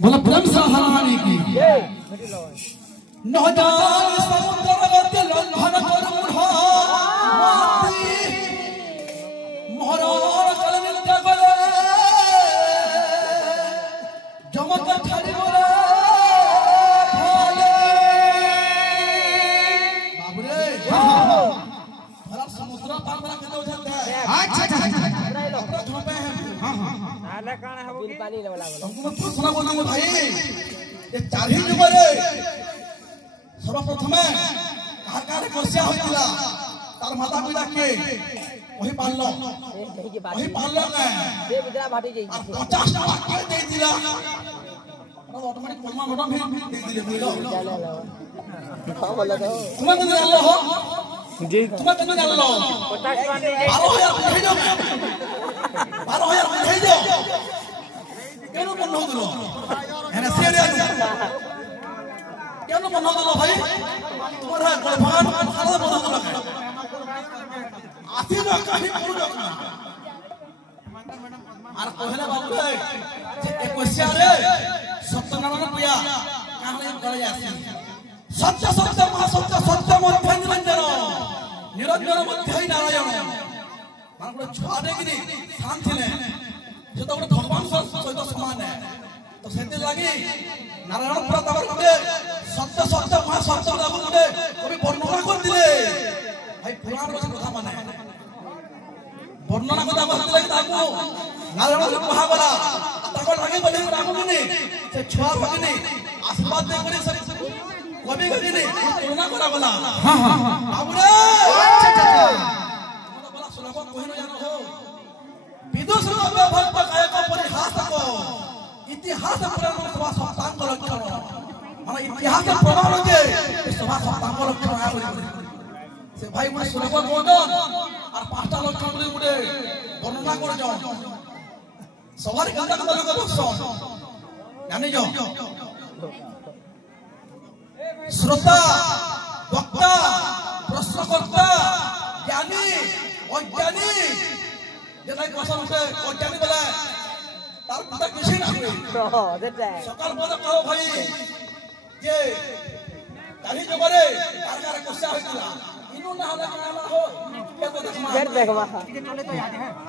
बोला प्रेम से हराने की नौजान समुद्र में लंघन कर मुढ़ाती मोहरार कल नित्य करे जमक छड़ी बोले बाबू रे भला समुद्र पार बना के हो जाता है। अच्छा अपना झोंपे हैं आले काना है वो की पानी वाला हमको मत सुना बोलना भाई ये चार ही नंबर है सर्वप्रथम कहार कहार कोसिया होइतिला तार माता पिता के वही पाललो ना से बिदरा भाटी जाई 50 टाका के दे दिला और ऑटोमेटिक परमा मोटम भी दे दिले बुझलो हां बोला तो तुम कने जानो हो जी तुम कने जानो 50 टाका दे 12000 भेजो 12000 भेजो केनो बन हो दिलो एने सेरिया केनो बन हो दिलो भाई तुम्हारा भगवान खाना बन हो दिलो आसी ना कहीं पूरा আর কহেলা বাবু রে এ কোশ্চা রে সত্যনারায়ণ প্রিয়া কামলে করে আসি সত্য সত্য মহা সত্য সত্য মধ্যে নিরঞ্জন নিরঞ্জন মধ্যেই নারায়ণ মানে ছুয়া দেখিনি শান ছিলে যে তো ভগবান সহিত সমান তো সেতে লাগি নারায়ণ পুরা তার মধ্যে সত্য সত্য মহা সত্য মধ্যে কবি বর্ণনা করে দিলে ভাই পুরাণ কথা মানে বর্ণনা কথা বলতে লাগে তাকু নারায়ণ মহাবলা তাকর লাগে বলে রামগুনি সে ছুয়া ভগনি আশীর্বাদ দে করে কবি গদিনি তুলনা করা বলা हां हां বাবু রে আচ্ছা তোমরা বলা শুনব কহিনো জানো হো বিদুষ রবে ভক্ত কায়ক পরিহাস কো ইতিহাস পুরাণ সভা সপ্তাঙ্গ লক্ষণ মানে ইতিহাস প্রমাণ যে সভা সপ্তাঙ্গ লক্ষণ আয়া বলি সে ভাই মানে শুনব কোদন আর পাঁচটা লক্ষণ বলি গুডে বর্ণনা করে যাও সবার কথা কথা লোক বসো জানি যাও শ্রোতা বক্তা প্রশ্নকর্তা জ্ঞানী অজ্ঞানী যেটাই কথা উঠে অজ্ঞানী বলে তার কথা কিছু না সকাল বলে কাও ভাই যে কালি জগরে কার কার কোশ্চা হইছিল ইনু না হলে না হো ফের দেখবা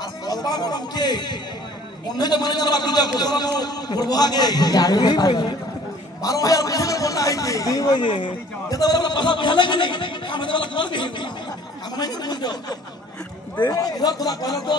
আর ভগবান আমাকে বন্ধু যে মানে বাকি যা কোসলাম পড়বাগে 12000 पैसे में बोलना है जी ठीक है जी ये तो वाला पैसा बुझा लगे नहीं काम है वाला कौन भी हम नहीं बोल दो दे इधर थोड़ा पहले तो